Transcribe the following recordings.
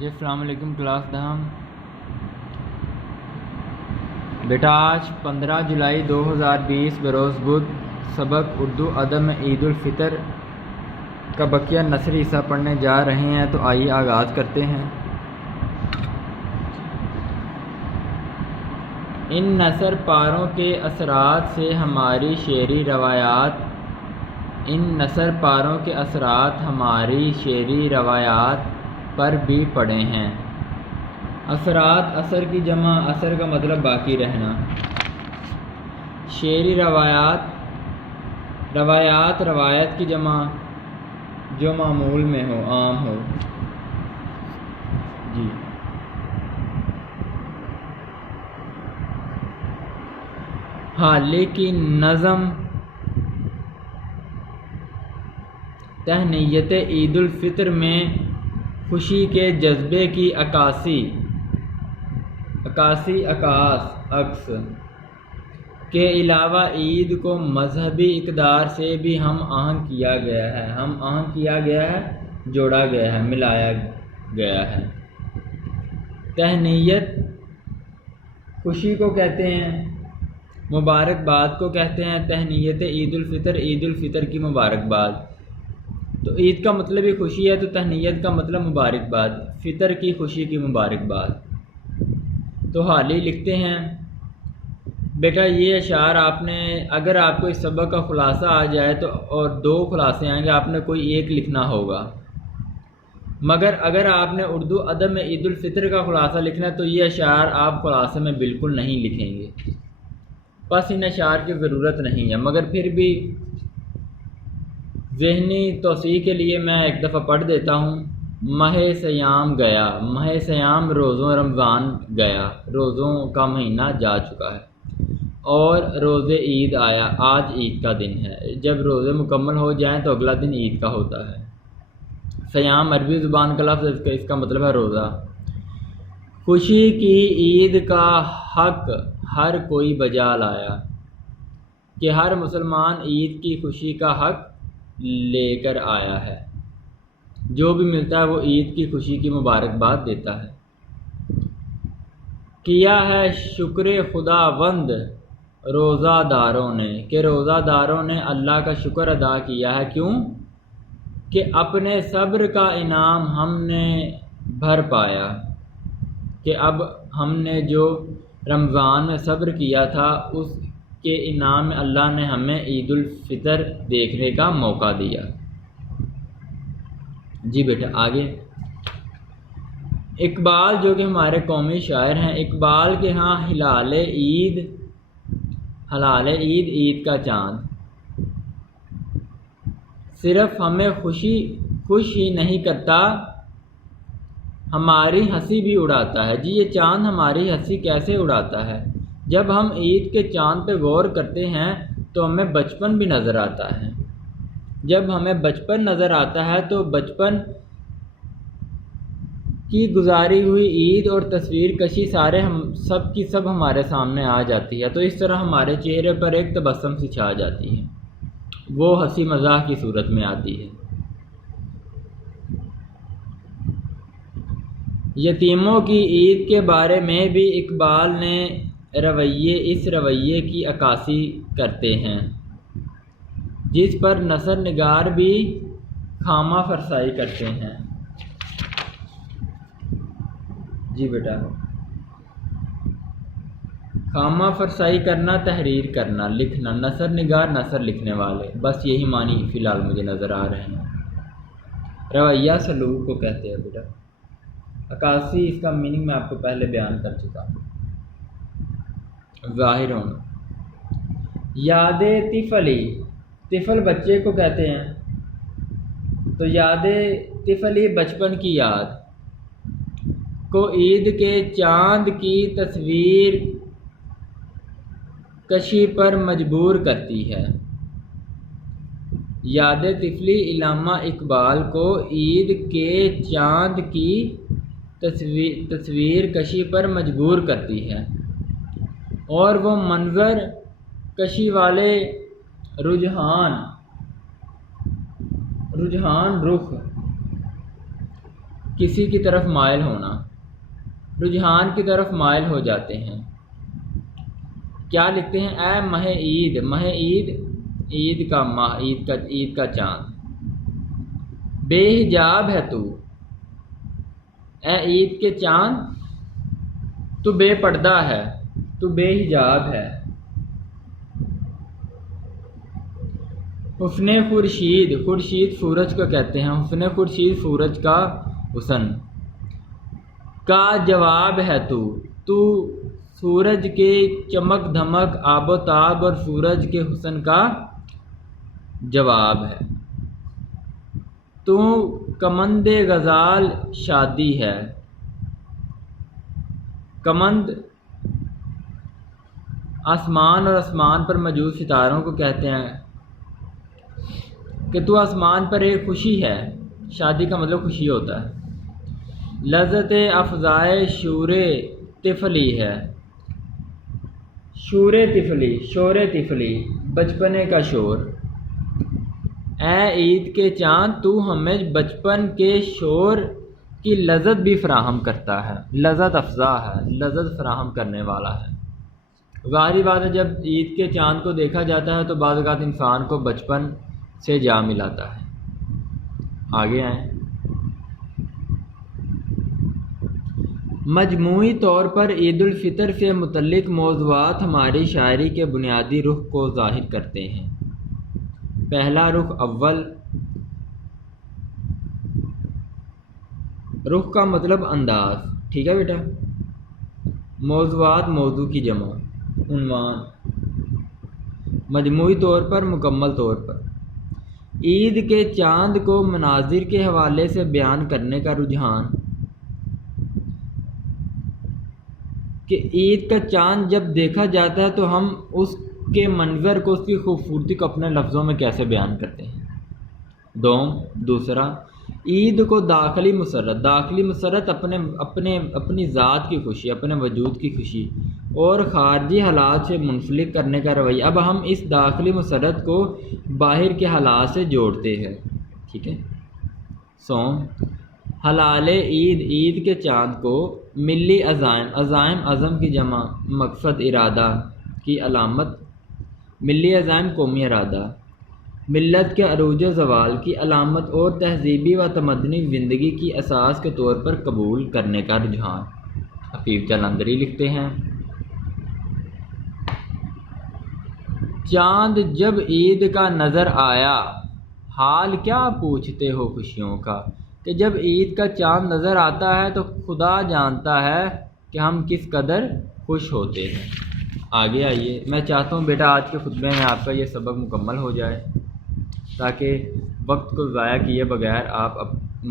جی السلام علیکم کلاس دہم بیٹا آج 15 جولائی 2020 بروز بدھ سبق اردو ادب میں عید الفطر کا بقیہ نثری حصہ پڑھنے جا رہے ہیں، تو آئیے آغاز کرتے ہیں۔ ان نثر پاروں کے اثرات سے ہماری شعری روایات پر بھی پڑے ہیں۔ اثرات، اثر کی جمع، اثر کا مطلب باقی رہنا۔ شعری روایات، روایت کی جمع جو معمول میں ہو، عام ہو۔ جی حالی کی نظم تہنیت عید الفطر میں خوشی کے جذبے کی عکاس کے علاوہ عید کو مذہبی اقدار سے بھی ہم آہنگ کیا گیا ہے، جوڑا گیا ہے، ملایا گیا ہے۔ تہنیت خوشی کو کہتے ہیں، مبارکباد کو کہتے ہیں۔ تہنیت عید الفطر، عید الفطر کی مبارکباد۔ تو عید کا مطلب ہی خوشی ہے، تو تہنیت کا مطلب مبارکباد، فطر کی خوشی کی مبارکباد۔ تو حالی لکھتے ہیں بیٹا یہ اشعار آپ نے، اگر آپ کو اس سبق کا خلاصہ آ جائے تو اور 2 خلاصے آئیں گے، آپ نے کوئی ایک لکھنا ہوگا، مگر اگر آپ نے اردو ادب میں عید الفطر کا خلاصہ لکھنا ہے تو یہ اشعار آپ خلاصے میں بالکل نہیں لکھیں گے، بس ان اشعار کی ضرورت نہیں ہے، مگر پھر بھی ذہنی توسیع کے لیے میں ایک دفعہ پڑھ دیتا ہوں۔ ماہ سیام گیا، ماہ سیام روزوں رمضان گیا، روزوں کا مہینہ جا چکا ہے، اور روز عید آیا، آج عید کا دن ہے۔ جب روزے مکمل ہو جائیں تو اگلا دن عید کا ہوتا ہے۔ سیام عربی زبان کا لفظ، اس کا مطلب ہے روزہ۔ خوشی کی عید کا حق ہر کوئی بجا لایا، کہ ہر مسلمان عید کی خوشی کا حق لے کر آیا ہے، جو بھی ملتا ہے وہ عید کی خوشی کی مبارکباد دیتا ہے۔ کیا ہے شکر خداوند روزہ داروں نے، کہ روزہ داروں نے اللہ کا شکر ادا کیا ہے، کیوں کہ اپنے صبر کا انعام ہم نے بھر پایا، کہ اب ہم نے جو رمضان میں صبر کیا تھا اس کے انعام میں اللہ نے ہمیں عید الفطر دیکھنے کا موقع دیا۔ جی بیٹا آگے۔ اقبال جو کہ ہمارے قومی شاعر ہیں، اقبال کے ہاں ہلال عید، عید کا چاند صرف ہمیں خوش ہی نہیں کرتا، ہماری ہنسی بھی اڑاتا ہے۔ جی یہ چاند ہماری ہنسی کیسے اڑاتا ہے؟ جب ہم عید کے چاند پہ غور کرتے ہیں تو ہمیں بچپن بھی نظر آتا ہے۔ جب ہمیں بچپن نظر آتا ہے تو بچپن کی گزاری ہوئی عید اور تصویر کشی سب کی سب ہمارے سامنے آ جاتی ہے، تو اس طرح ہمارے چہرے پر ایک تبسم سی چھا جاتی ہے، وہ ہنسی مزاح کی صورت میں آتی ہے۔ یتیموں کی عید کے بارے میں بھی اقبال نے اس رویے کی عکاسی کرتے ہیں، جس پر نثر نگار بھی خامہ فرسائی کرتے ہیں۔ جی بیٹا خامہ فرسائی کرنا، تحریر کرنا، لکھنا، نثر نگار نثر لکھنے والے، بس یہی معنی فی الحال مجھے نظر آ رہے ہیں۔ رویہ سلوک کو کہتے ہیں بیٹا۔ عکاسی اس کا میننگ میں آپ کو پہلے بیان کر چکا ہوں۔ ظاہر ہونا۔ یاد طفلی، طفل بچے کو کہتے ہیں، تو یاد طفلی بچپن کی یاد کو عید کے چاند کی تصویر کشی پر مجبور کرتی ہے۔ یاد طفلی علامہ اقبال کو عید کے چاند کی تصویر کشی پر مجبور کرتی ہے، اور وہ منظر کشی والے رجحان رخ کسی کی طرف مائل ہونا، رجحان کی طرف مائل ہو جاتے ہیں۔ کیا لکھتے ہیں؟ اے ماہ عید، ماہ عید، عید کا ماہ، عید کا چاند، بے حجاب ہے تو، اے عید کے چاند تو بے پردہ ہے، تو بے حجاب ہے۔ حسن خورشید، خورشید سورج کو کہتے ہیں، حسن خورشید سورج کا حسن کا جواب ہے تو، تو سورج کے چمک دھمک آب و تاب اور سورج کے حسن کا جواب ہے۔ تو کمند غزال شادی ہے، کمند آسمان اور آسمان پر موجود ستاروں کو کہتے ہیں کہ تو آسمان پر ایک خوشی ہے، شادی کا مطلب خوشی ہوتا ہے۔ لذت افزائے شور طفلی ہے، شور طفلی، شور طفلی، بچپنے کا شور۔ اے عید کے چاند تو ہمیں بچپن کے شور کی لذت بھی فراہم کرتا ہے، لذت افزا ہے، لذت فراہم کرنے والا ہے۔ ظاہری بات ہے جب عید کے چاند کو دیکھا جاتا ہے تو بعض اوقات انسان کو بچپن سے جا ملاتا ہے۔ آگے آئیں۔ مجموعی طور پر عید الفطر سے متعلق موضوعات ہماری شاعری کے بنیادی رخ کو ظاہر کرتے ہیں۔ پہلا رخ، اول رخ کا مطلب انداز، ٹھیک ہے بیٹا۔ موضوعات، موضوع کی جمع، عنوان، مجموعی طور پر، مکمل طور پر۔ عید کے چاند کو مناظر کے حوالے سے بیان کرنے کا رجحان، کہ عید کا چاند جب دیکھا جاتا ہے تو ہم اس کے منظر کو، اس کی خوبصورتی کو اپنے لفظوں میں کیسے بیان کرتے ہیں۔ دوسرا، عید کو داخلی مسرت، داخلی مسرت اپنی ذات کی خوشی، اپنے وجود کی خوشی اور خارجی حالات سے منسلک کرنے کا رویہ۔ اب ہم اس داخلی مسرت کو باہر کے حالات سے جوڑتے ہیں، ٹھیک ہے۔ حلال عید، عید کے چاند کو ملی عزائم، عزائم عزم کی جمع، مقصد ارادہ کی علامت، ملی عزائم قومی ارادہ، ملت کے عروج زوال کی علامت اور تہذیبی و تمدنی زندگی کی اساس کے طور پر قبول کرنے کا رجحان۔ حفیظ جلندری لکھتے ہیں، چاند جب عید کا نظر آیا، حال کیا پوچھتے ہو خوشیوں کا، کہ جب عید کا چاند نظر آتا ہے تو خدا جانتا ہے کہ ہم کس قدر خوش ہوتے ہیں۔ آگے آئیے، میں چاہتا ہوں بیٹا آج کے خطبے میں آپ کا یہ سبق مکمل ہو جائے تاکہ وقت کو ضائع کیے بغیر آپ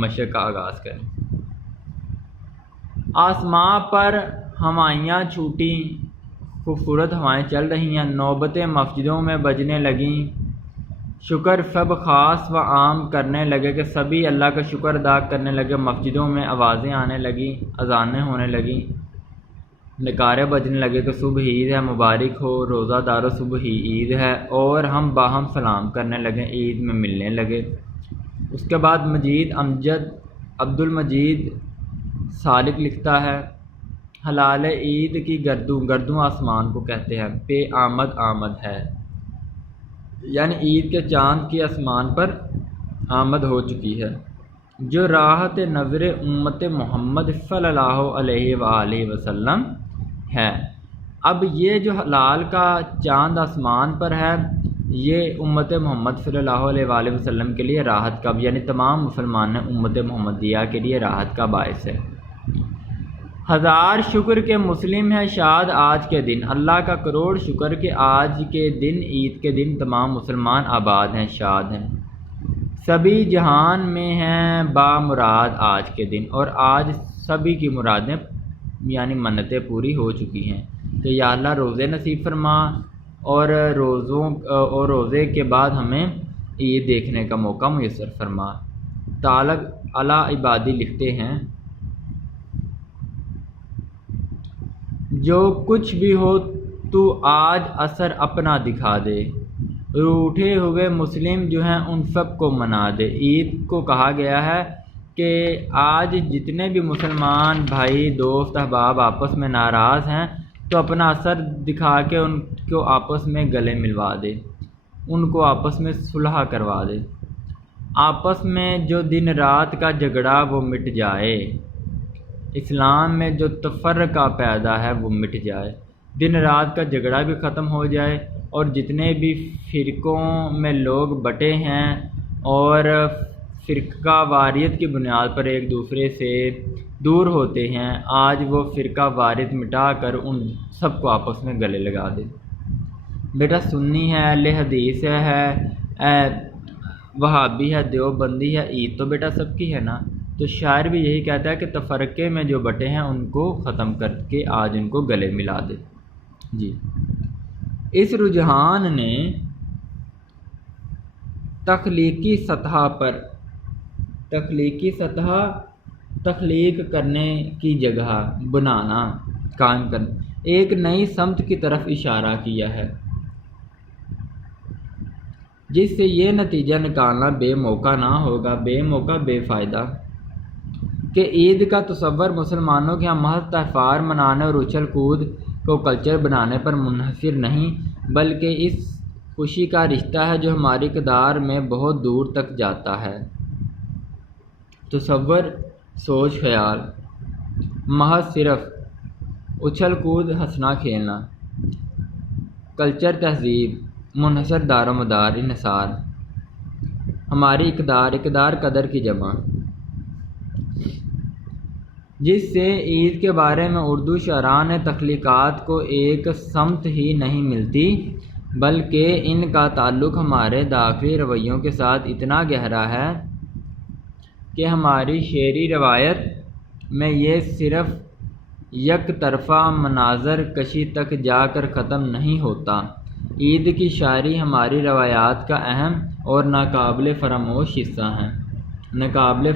مشق کا آغاز کریں۔ آسماں پر ہوائیاں چھوٹی، خوبصورت ہوائیں چل رہی ہیں، نوبتیں مسجدوں میں بجنے لگیں، شکر سب خاص و عام کرنے لگے کہ سبھی اللہ کا شکر ادا کرنے لگے، مسجدوں میں آوازیں آنے لگیں، اذانیں ہونے لگیں، نکارے بجنے لگے کہ صبح عید ہے، مبارک ہو، روزہ دارو صبح ہی عید ہے، اور ہم باہم سلام کرنے لگے، عید میں ملنے لگے۔ اس کے بعد مجید امجد عبد المجید سالک لکھتا ہے، ہلال عید کی گردوں، گردوں آسمان کو کہتے ہیں، پہ آمد آمد ہے، یعنی عید کے چاند کی آسمان پر آمد ہو چکی ہے، جو راحت نظر امت محمد صلی اللہ علیہ وآلہ وسلم ہے۔ اب یہ جو ہلال کا چاند آسمان پر ہے، یہ امت محمد صلی اللہ علیہ وآلہ وسلم کے لیے راحت کا، یعنی تمام مسلمان امت محمدیہ کے لیے راحت کا باعث ہے۔ ہزار شکر کے مسلم ہے شاد آج کے دن، اللہ کا کروڑ شکر کہ آج کے دن، عید کے دن تمام مسلمان آباد ہیں، شاد ہیں، سبھی جہان میں ہیں بامراد آج کے دن، اور آج سبھی کی مرادیں یعنی منتیں پوری ہو چکی ہیں کہ یا اللہ روزے نصیب فرما، اور روزے کے بعد ہمیں عید دیکھنے کا موقع میسر فرما۔ طالب علی عبادی لکھتے ہیں، جو کچھ بھی ہو تو آج اثر اپنا دکھا دے، روٹھے ہوئے مسلم جو ہیں ان سب کو منا دے۔ عید کو کہا گیا ہے کہ آج جتنے بھی مسلمان بھائی دوست احباب آپس میں ناراض ہیں تو اپنا اثر دکھا کے ان کو آپس میں گلے ملوا دے، ان کو آپس میں صلح کروا دے، آپس میں جو دن رات کا جھگڑا وہ مٹ جائے، اسلام میں جو تفرقہ پیدا ہے وہ مٹ جائے، دن رات کا جھگڑا بھی ختم ہو جائے، اور جتنے بھی فرقوں میں لوگ بٹے ہیں اور فرقہ واریت کی بنیاد پر ایک دوسرے سے دور ہوتے ہیں، آج وہ فرقہ واریت مٹا کر ان سب کو آپس میں گلے لگا دے۔ بیٹا سنی ہے، اہل حدیث ہے، وہابی ہے، دیوبندی ہے، عید تو بیٹا سب کی ہے نا۔ تو شاعر بھی یہی کہتا ہے کہ تفرقے میں جو بٹے ہیں ان کو ختم کر کے آج ان کو گلے ملا دے۔ جی، اس رجحان نے تخلیقی سطح پر تخلیق کرنے کی جگہ بنانا، قائم کرنا، ایک نئی سمت کی طرف اشارہ کیا ہے، جس سے یہ نتیجہ نکالنا بے موقع نہ ہوگا، بے موقع بے فائدہ، کہ عید کا تصور مسلمانوں کے یہاں محض تہوار منانے اور اچھل کود کو کلچر بنانے پر منحصر نہیں، بلکہ اس خوشی کا رشتہ ہے جو ہماری اقدار میں بہت دور تک جاتا ہے۔ تصور، سوچ، خیال، محض صرف اچھل کود، ہنسنا کھیلنا، کلچر، تہذیب، منحصر دار و مدار، انحصار، ہماری اقدار قدر کی جمع، جس سے عید کے بارے میں اردو شاعراں نے تخلیقات کو ایک سمت ہی نہیں ملتی، بلکہ ان کا تعلق ہمارے داخلی رویوں کے ساتھ اتنا گہرا ہے کہ ہماری شعری روایت میں یہ صرف یک طرفہ مناظر کشی تک جا کر ختم نہیں ہوتا۔ عید کی شاعری ہماری روایات کا اہم اور ناقابل فراموش حصہ ہے، ناقابل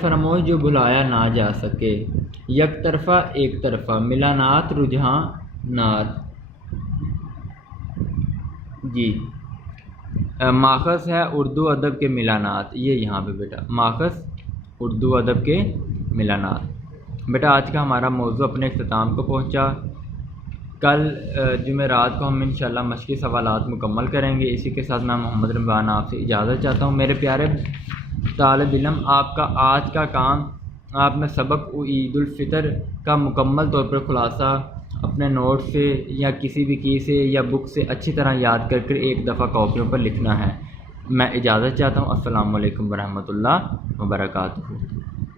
فراموش جو بھلایا نہ جا سکے۔ یک طرفہ، ایک طرفہ، ملانات، رجحانات۔ جی، ماخذ ہے اردو ادب کے ملانات، یہ یہاں پہ بیٹا ماخذ اردو ادب کے ملانات۔ بیٹا آج کا ہمارا موضوع اپنے اختتام کو پہنچا، کل جمعرات کو ہم انشاءاللہ مشقی سوالات مکمل کریں گے۔ اسی کے ساتھ میں محمد رمضان آپ سے اجازت چاہتا ہوں۔ میرے پیارے طالب علم، آپ کا آج کا کام، آپ نے سبق عید الفطر کا مکمل طور پر خلاصہ اپنے نوٹ سے یا کسی بھی کی سے یا بک سے اچھی طرح یاد کر ایک دفعہ کاپیوں پر لکھنا ہے۔ میں اجازت چاہتا ہوں۔ السلام علیکم ورحمۃ اللہ وبرکاتہ۔